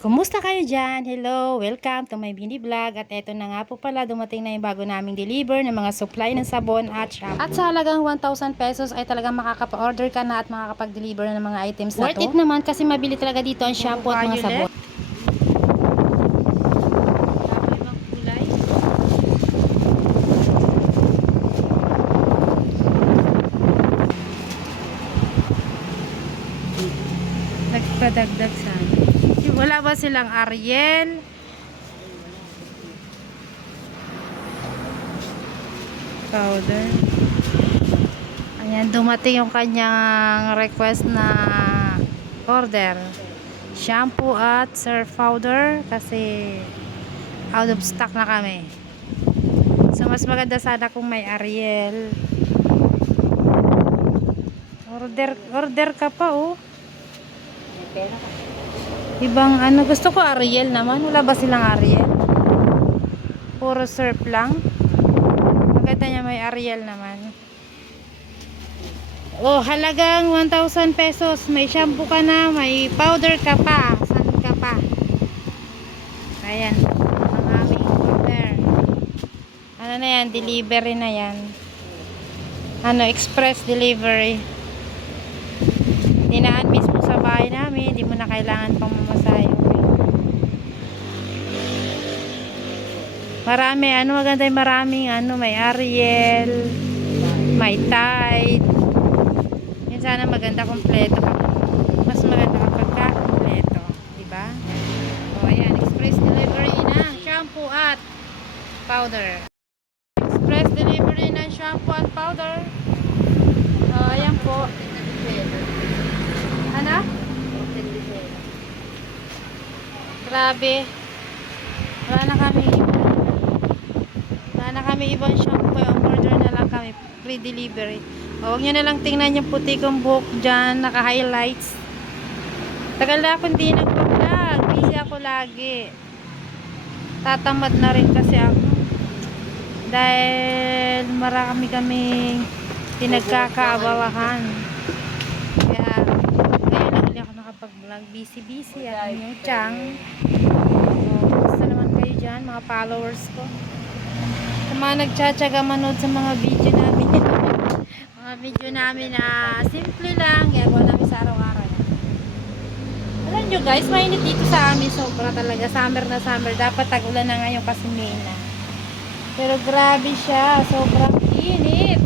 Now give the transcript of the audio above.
Kumusta kayo dyan? Hello! Welcome to my mini vlog. At eto na nga po pala, dumating na yung bago naming deliver ng mga supply ng sabon at shampoo. At sa halagang 1,000 pesos ay talagang makakapa-order ka na at makakapag-deliver na ng mga items na to. Worth it naman kasi mabili talaga dito ang shampoo at mga sabon. Nagpadagdag sana. Wala ba silang Ariel? Powder. Ayan, dumating yung kanyang request na order. Shampoo at surf powder kasi out of stock na kami. So, mas maganda sana kung may Ariel. Order ka pa, oh. Ibang ano, gusto ko Ariel naman. Wala ba silang Ariel? Puro surf lang. Maganda niya may Ariel naman. Oh, halagang 1,000 pesos. May shampoo ka na, may powder ka pa. Saan ka pa? Ayan. Ang aming order. Ano na yan? Delivery na yan. Ano, express delivery. Dinaan mismo sa bahay namin. Hindi mo na kailangan pang mamasahe. Marami, ano maganda yung maraming, ano, may Ariel, may Tide. Yun sana maganda kompleto. Mas maganda kapag kompleto. Diba? O, ayan, express delivery ng shampoo at powder. Express delivery ng shampoo at powder. O, ayan po. Ano? Grabe. Wala na kami ibang shampoo. Order na lang kami. Free delivery. O, huwag nyo na lang tingnan yung puti kong buhok dyan. Naka-highlights. Tagal na ako hindi nag-vlog. Busy ako lagi. Tatamad na rin kasi ako. Dahil marami kaming pinagkakaabalahan. Kaya ngayon lang ulit ako nakapag-vlog. Busy at yung chang. Basta naman kayo dyan, mga followers ko. Sa mga nagtsatsaga manood sa mga video namin. Mga video namin na simple lang. Gagawa namin sa araw-araw. Alam nyo guys, mainit dito sa amin. Sobra talaga. Summer na summer. Dapat tag-ulan na ngayon kasi May na. Pero grabe siya. Sobrang init.